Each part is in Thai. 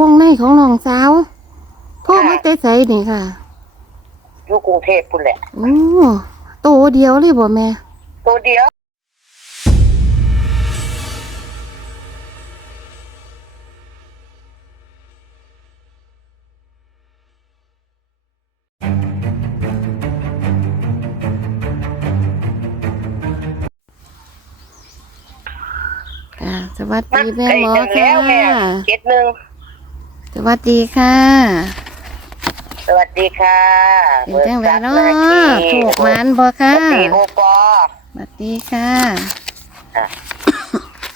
วงในของน้องสาวพ่อมาแต่ไสนี่ค่ะอยู่กรุงเทพพุ่นแหละโอ้โตเดียวเลยบ่แม่ ตัวเดียวค่ะสวัสมัดีแม่หมอไอ้ค่ะแล้วแม่เจ็ดหนึ่ง สวัสดีค่ะ สวัสดีค่ะเป็นจังไดเนาะบิกทรัพย์ถูกหมันบ่ค่ะสวัสดีโอปอสวัสดีค่ะ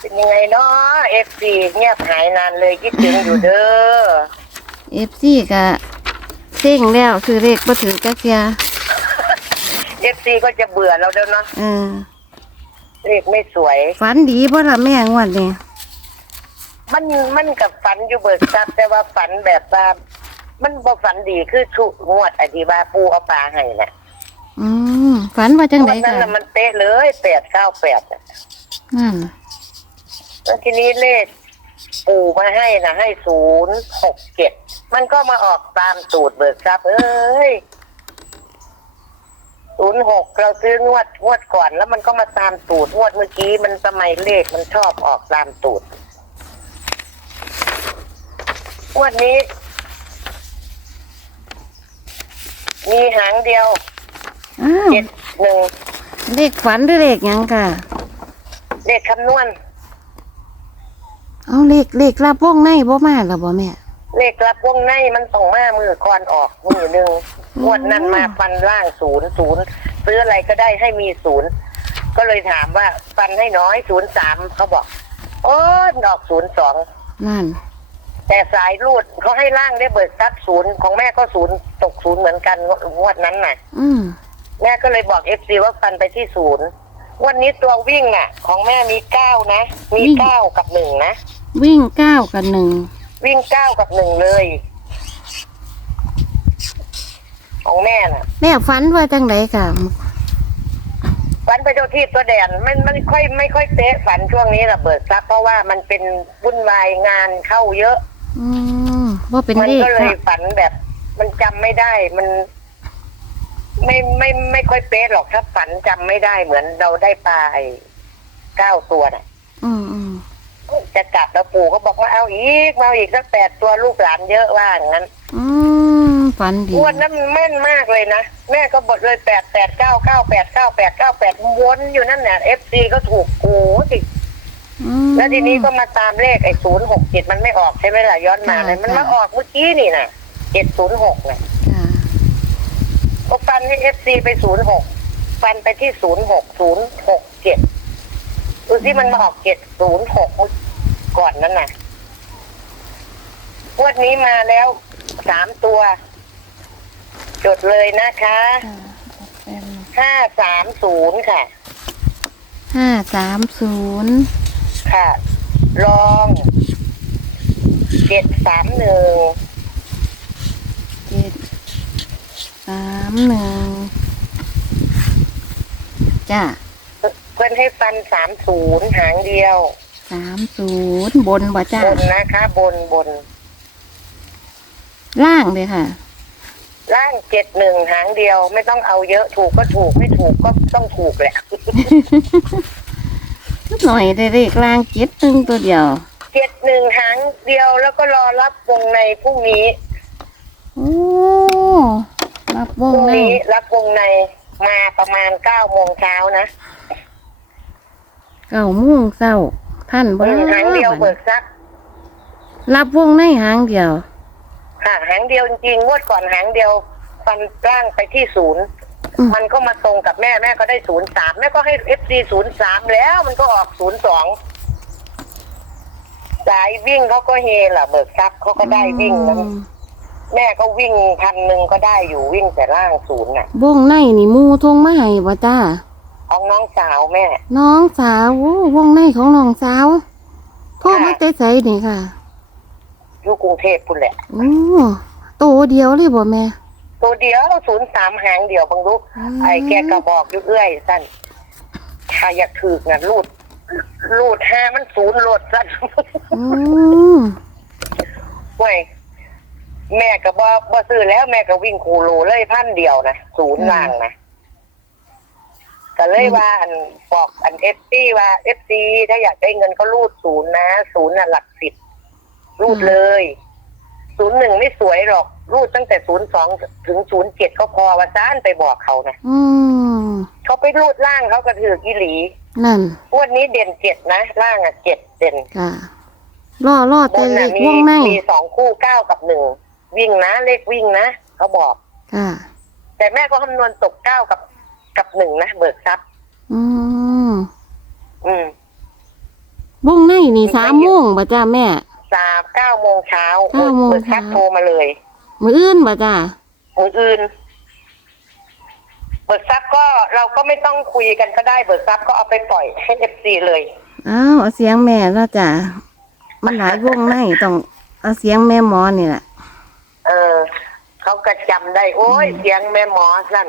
เป็นยังไงเนาะเอฟซีเงียบหายนานเลยคิดถึงอยู่เด้อเอฟซีก็เซ็งแล้วคือเลขบ่ถือจักเทียเอฟซีก็จะเบื่อเราแล้วเนาะเออเลขไม่สวย ฝันดีบ่ล่ะแม่งวดนี้ มันมันกับฝันอยู่เบิกทรัพย์แต่ว่าฝันแบบว่า มันบ่ฝันดีคือชุงวดอธิบาปูเอาปลาให้น่ะอืมฝันว่าจังไดวันนั้นค่ะน่ะมันเป๊ะเลยแปดเก้าแปดนั่นแล้วทีนี้เลขปู่มาให้นะให้ศูนย์หกเจ็ดมันก็มาออกตามสูตรเบิกทรัพย์เอ้ยศูนย์หกเราซื้องวดงวดก่อน แล้วมันก็มาตามสูตรงวดเมื่อกี้มันสมัยเลขมันชอบออกตามสูตรง วดนี้ มีหางเดียวอ้าวเจ็ดหนึ่งเลขฝันหรือเลขหยังค่ะ เลขคำนวณ เอาเลขเลขรับวงในบ่มาแล้วบ่แม่ เลขรับวงในมันต้องมามือก่อนออกมือหนึ่งงวดนั้นมาฟันล่างศูนย์ศูนย์ซื้ออะไรก็ได้ให้มีศูนย์ก็เลยถามว่าฟันให้น้อยศูนย์สามเขาบอก โอ้ดอกศูนย์สองนั่น แต่สายรูดเขาให้ล่างได้เบิกทรัพย์ศูนย์ของแม่ก็ศูนย์ตกศูนย์เหมือนกันงวดนั้นน่ะ อืมแม่ก็เลยบอกเอฟซีว่าฟันไปที่ศูนย์วันนี้ตัววิ่งน่ะ ของแม่มีเก้านะ มีเก้ากับหนึ่งนะ วิ่งเก้ากับหนึ่งวิ่งเก้ากับหนึ่งเลย ของแม่น่ะ แม่ฝันว่าจังไดค่ะ ฝันไปเจ้าที่ตัวแดนมันมันค่อยไม่ค่อยเป๊ะฝันช่วงนี้ระเบิดทรัพย์เพราะว่ามันเป็นวุ่นวายงานเข้าเยอะ อืมว่าเป็นมันเลขก็เลยค่ะฝันแบบ มันจำไม่ได้มัน ไม่ไม่ไม่ค่อยเป๊ะหรอกถ้าฝันจำไม่ได้เหมือนเราได้ปลาไอ้เก้าตัวน่ะ อืมอืมจะกลับแล้วปู่ก็บอกว่าเอาอีกมาเอาอีกสักแปดตัวลูกหลานเยอะว่าอย่างนั้นอืมฝันดีงวดนั้นมันแม่นมากเลยนะแม่ก็บดเลยแปดแปดเก้าเก้าแปดเก้าแปดเก้าแปดวนอยู่นั่นเนี่ยเอฟซีก็ถูกโอ้สิอืม แล้วทีนี้ก็มาตามเลขไอ้ศูนย์หกเจ็ดมันไม่ออกใช่ไหมล่ะย้อนมาเลยค่ะมันมาออกเมื่อกี้นี่นะเจ็ดศูนย์หกนะค่ะก็ฟันให้เอฟซีไปศูนย์หกฟันไปที่ศูนย์หกศูนย์หกเจ็ดดูสิมันมาออกเจ็ดศูนย์หกก่อนนั้นน่ะงวดนี้มาแล้วสามตัว จดเลยนะคะห้าสามศูนย์ค่ะห้าสามศูนย์ ค่ะ ลองเจ็ดสามหนึ่งเจ็ดสามหนึ่งจ้าเพื่อนให้ฟันสามศูนย์หางเดียวสามศูนย์บนบ่จ้าบนนะคะ บนบน ล่างเลยค่ะ ล่างเจ็ดหนึ่งหางเดียวไม่ต้องเอาเยอะถูกก็ถูกไม่ถูกก็ต้องถูกแหละ หน่อยได้เลขล่างเจ็ดตึงตัวเดียวเจ็ดหนึ่งหางเดียวแล้วก็รอรับวงในพรุ่งนี้โอ้รับวพงรุ่งเลยนี้รับวงในมาประมาณเก้าโมงเช้านะเก้าโมุ่งเศร้าท่านบ่อืมหางเดียวเบิกทรัพย์รับวงในหางเดียว ค่ะหางเดียวจริงๆงวดก่อนหางเดียวฟันร่างไปที่ศูนย์อื มมันก็มาตรงกับแม่แม่ก็ได้ศูนย์สามแม่ก็ให้เอฟซีศูนย์สามแล้วมันก็ออกศูนย์สองสายวิ่งเขาก็เฮล่ะเบิกทรัพย์เขาก็ได้วิ่งนั้นอืมแม่ก็วิ่งพันหนึ่งก็ได้อยู่วิ่งแต่ล่างศูนย์น่ะวงในนี่หมูทงมาให้บ่จ้าของน้องสาวแม่ น้องสาวโอ้วงในของน้องสาวพ่อมาแต่ไสนี่ค่ะอยู่กรุงเทพพุ่นแหละโอ้โตเดียวเลยบ่แม่ ตัวเดียวศูนย์สามหางเดียวบังลูกอืมไอ้แกก็บอกอยู่เอื้อยสั้นถ้าอยากถือน่ะรูดรูดห้ามันศูนย์โหลดสั้นอืมห่วยแม่ก็บ่บ่ซื้อแล้วแม่ก็วิ่งคูโรเลยพันเดียวนะศูนย์ล่างนะก็เลยว่าอันบอกอันเอฟซีว่าเอฟซีถ้าอยากได้เงินก็รูดศูนย์นะศูนย์น่ะหลักสิบรูดเลยศูนย์หนึ่งไม่สวยหรอก รูดตั้งแต่ศูนย์สองถึงศูนย์เจ็ดก็พอว่าซ่านไปบอกเขานะอืมเขาไปรูดล่างเขาก็ถือกิหลีนั่นงวันนี้เด่นเจ็ดนะล่างอะเจ็ดเด่นค่ะล่อล่อบแต่นเลน่ะขมีวงในมีสองคู่เก้ากับหนึ่งวิ่งนะเลขวิ่งนะเขาบอก ค่ะ แต่แม่ก็คำนวณตกเก้ากับกับหนึ่งนะเบิกทรัพย์อืมอืมวงในนี่สามโมงบ่จ้าแม่ สามเก้าโมงเช้าเก้าโมงเบิกทรัพย์เช้าโทรมาเลย มื้ออื่นบ่จ้ามืออื่น เบิกทรัพย์ก็เราก็ไม่ต้องคุยกันก็ได้ เบิกทรัพย์ก็เอาไปปล่อยให้เอฟซีเลยอ้าวเอาเสียงแม่แล้วจ้ะมันหลายวงในต้องเอาเสียงแม่หมอนี่แหละเออ เขาก็จำได้ โอ้ย เสียงแม่หมอสั้น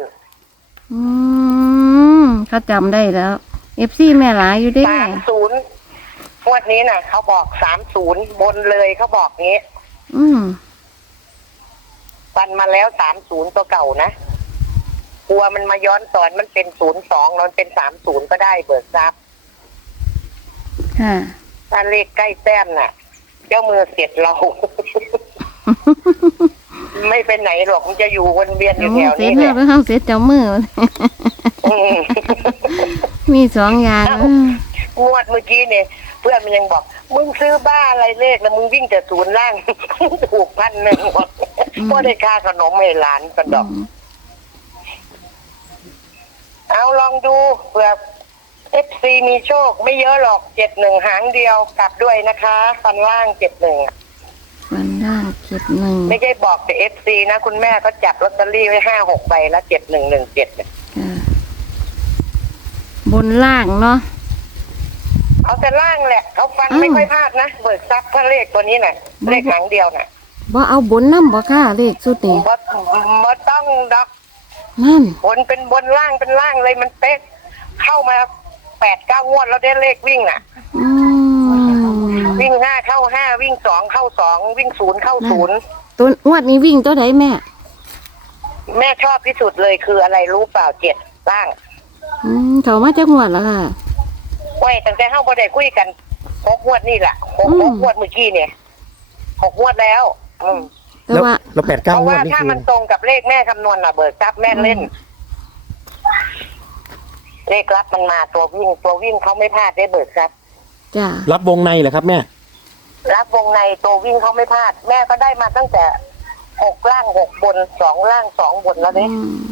อืมเขาจำได้แล้วเอฟซีแม่หลายอยู่เด้สามศูนย์งวดนี้น่ะ เขาบอกสามศูนย์บนเลยเขาบอกงี้ อืม ปันมาแล้วสามศูนย์ตัวเก่านะกลัวมันมาย้อนสอนมันเป็นศูนย์สองมันเป็นสามศูนย์ก็ได้เบิกทรัพย์ค่ะถ้าเลขใกล้แต้มน่ะ เจ้ามือเสร็จเรา ไม่ไปไหนหรอกมันจะอยู่วนเวียนอยู่แถวเสร็นี้จแหแล้วละเขาเสร็จเจ้ามือ อืมมีสองอย่างเอองวดเมื่อกี้เนี่ย เพื่อนมันยังบอก มึงซื้อบ้าอะไรเลขนะมึงวิ่งแต่ศูนย์ล่าง ถูกพันหนึ่งหมดก็ได้ค่าขนมให้หลานกันดอก เอาลองดูเผื่อเอฟซีมีโชค ไม่เยอะหรอกเจ็ดหนึ่งหางเดียวกลับด้วยนะคะฟันล่างเจ็ดหนึ่งวันด่างเจ็ดหนึ่งไม่ใช่บอกแต่เอฟซีนะ คุณแม่ก็จับลอตเตอรี่ไว้ห้าหกใบแล้วเจ็ดหนึ่งหนึ่งเจ็ดค่ะบนล่างเนาะ เอาแต่ล่างแหละเขาฟันอ้าวไม่ค่อยพลาดนะเบิกทรัพย์ถ้าเลขตัวนี้น่ะบ่เลขหางเดียวน่ะบ่เอาบนน้ำบ่ค่ะเลขสุดนี่บ่บ่ต้องดอกนั่นบนเป็นบนล่างเป็นล่างเลยมันเป๊ะเข้ามาแปดเก้างวดแล้วได้เลขวิ่งน่ะอืมวิ่งห้าเข้าห้าวิ่งสองเข้าสองวิ่งศูนย์เข้าศูนย์ตัวงวดนี้วิ่งตัวใดแม่ แม่ชอบที่สุดเลยคืออะไรรู้เปล่าเจ็ดล่าง อืมเขามาจากงวดแล้วค่ะ เว้ยตั้งแต่เข้าประเด็คุยกันหกงวดนี่แหละหกอืม หกงวดเมื่อกี้เนี่ยหกงวดแล้ว อืมแต่แล้วว่า แล้วแปดเพเก้างราะวดว่านี่ถ้าคือมันตรงกับเลขแม่คำนวณน่ะเบิกทรัพย์แม่เล่นเลขรับมันมาตัววิ่งตัววิ่งเขาไม่พลาดได้เบิกทรัพย์จ้ะรับวงในเหรอครับแม่ รับวงในตัววิ่งเขาไม่พลาด แม่ก็ได้มาตั้งแต่หกล่างหกบนสองล่างสองบนแล้วอืเนี่ยม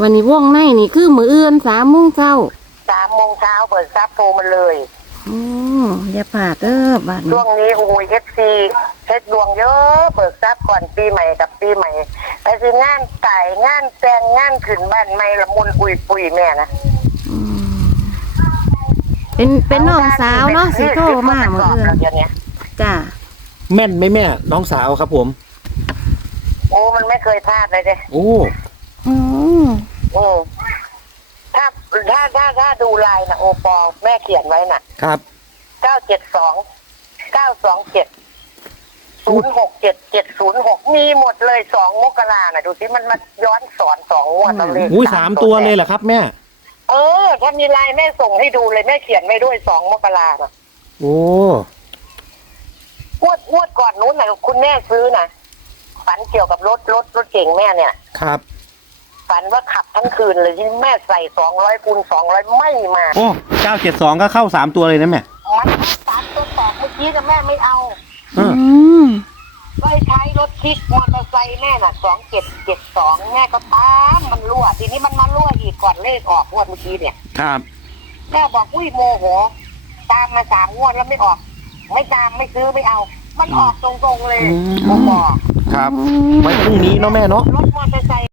วันนี้วงในนี่คือมืออื่นสามโมงเช้า สามโมงเช้าเบิกทรัพย์โทรมาเลยอืมอย่าพลาดเด้อบัดช่นี้วงนี้โอ้ยเอฟซีเช็คดวงเยอะเบิกทรัพย์ก่อนปีใหม่กับปีใหม่ไปคืองานไก่งานแจงงานขึ้นบ้านไม่ละมุนปุยปุยแม่นะอืมเป็นเป็นน้องสาวเนาะสิโทรมาเมื่อเดือื่นเดี๋ยวนี้จ้ะแม่นไหมแม่ น้องสาวครับผม โอ้มันไม่เคยพลาดเลยเด้โอ้อืมอืม ถ้าถ้าถ้าถ้าดูลายนะโอปอลแม่เขียนไว้น่ะครับ เก้าเจ็ดสองเก้าสองเจ็ดศูนย์หกเจ็ดเจ็ดศูนย์หกมีหมดเลยสองมกราน่ะ ดูสิมันมาย้อนสอนสองงวดแล้วเลยอุ้ยสามตัวเลยเหรอครับแม่ เออ ถ้ามีลายแม่ส่งให้ดูเลยแม่เขียนไว้ด้วยสองมกราน่ะโอ้งวดงวดก่อนนู้นน่ะคุณแม่ซื้อน่ะฝันเกี่ยวกับรถรถรถเก่งแม่เนี่ย ครับ ฝันว่าขับทั้งคืนเลยที่แม่ใส่สองร้อยคูณสองร้อยไม่มาโอ้เก้าเจ็ดสองก็เข้าสามตัวเลยนะแม่มันสามตัวตอกเมื่อกี้แต่แม่ไม่เอาเอออืมก็ให้ใช้รถคิกมอเตอร์ไซค์แม่น่ะสองเจ็ดเจ็ดสองแม่ก็ตามมันรั่วทีนี้มันมารั่วอีกก่อนเลขออกงวดเมื่อกี้เนี่ยครับ แม่บอกอุ้ยโมโหตามมาสามงวดแล้วไม่ออก ไม่ตามไม่ซื้อไม่เอา มันออกตรงๆเลยอืม ผมบอกครับ ไว้พรุ่งนี้เนาะแม่เนาะ รถมอเตอร์ไซค์